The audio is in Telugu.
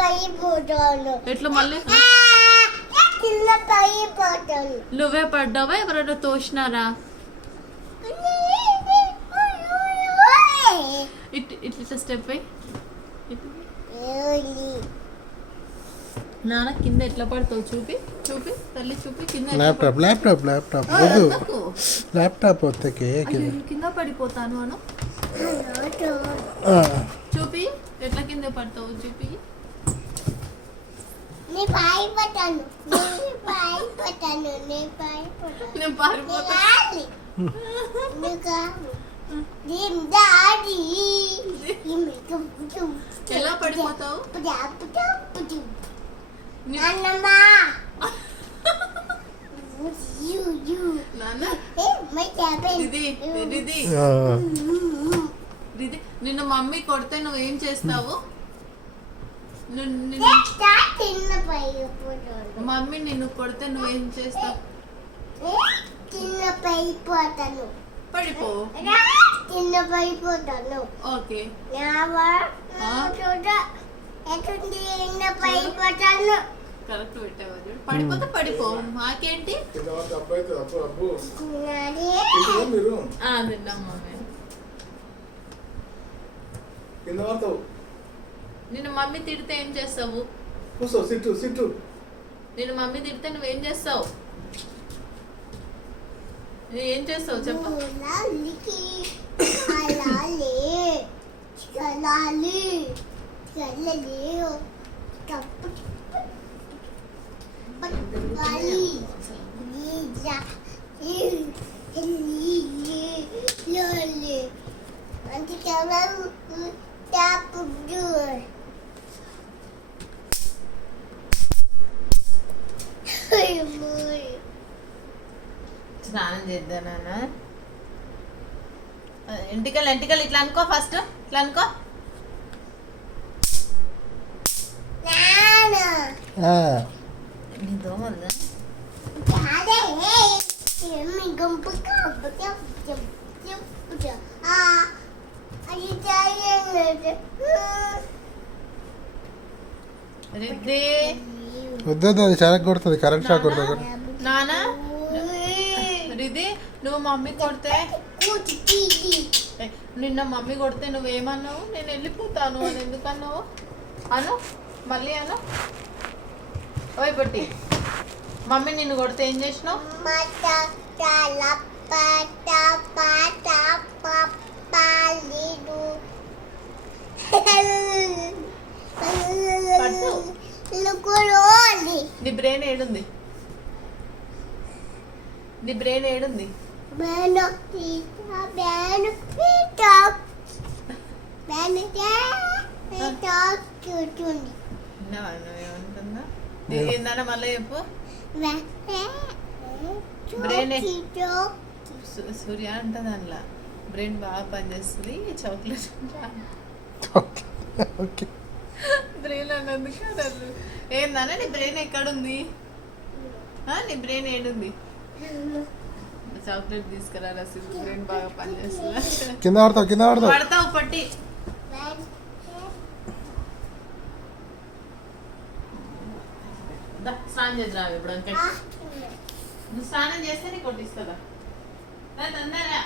పడిపోతాను. ఎట్లా మళ్ళీ కింద పడిపోతాను. నువ్వే పడ్డావా ఎవరైనా తోసినారా? ఇట్లా స్టెప్ అయ్యి నాన్న కింద ఎట్లా పడతావు చూపి చూపి తల్లి చూపి కింద ల్యాప్టాప్ వద్దు, ల్యాప్టాప్ వద్దకే కింద పడిపోతాను అను చూపి ఎట్లా కింద పడతావు చూపి. నేను పారిపోతాను. నేను పారిపోతా. ఎలా పడిపోతావు? నిన్ను మమ్మీ కొడితే నువ్వేం చేస్తావు? మమ్మీ నిన్ను కొడితే నువ్వేం చేస్తావు? పడిపో. కింద పడిపోతాను. ఓకే కరెక్ట్ పెట్టావు. పడిపోతే పడిపో, మాకేంటి. నిన్ను మమ్మీ తిడితే ఏం చేస్తావు? నిన్ను మమ్మీ తిడితే నువ్వేం చేస్తావు? ఏం చేస్తావు చెప్పు. స్నానం చేద్దానా? ఎంటికలు ఇట్లా అనుకో, ఫస్ట్ ఇట్లా అనుకో. దోమల్దా వద్దు, అది చాలా కొడుతుంది, కరెంట్ షాక్ కొడుతుంది. నానా రిది నువ్వు మమ్మీ కొడితే నిన్న మమ్మీ కొడితే నువ్వేమన్నావు? నేను వెళ్ళిపోతాను అని ఎందుకన్నావు? అను మళ్ళీ అను. ఓయ్ పట్టి, మమ్మీ నిన్ను కొడితే ఏం చేసినావు? నీ బ్రెయిన్ ఏడుంది? నీ బ్రెయిన్ ఏడుంది? ఏమంటుందా? ఏందన్నా మళ్ళీ చెప్పు. బ్రెయిన్ సూర్య అంటది అందులో బ్రెయిన్ బాగా పనిచేస్తుంది. చాక్లెట్ బ్రెయిన్ అన్నందుకు అసలు ఏందన్నా నీ బ్రెయిన్ ఎక్కడుంది? నీ బ్రెయిన్ ఏడుంది? చాక్లెట్ తీసుకురా రసి, బ్రెయిన్ బాగా పనిచేస్తుంది. కింద పడతావు పట్టి. స్నానం చేద్దాం ఇప్పుడు. అంటే నువ్వు స్నానం చేస్తే నీకు కొట్టిస్తుందా? తొందరగా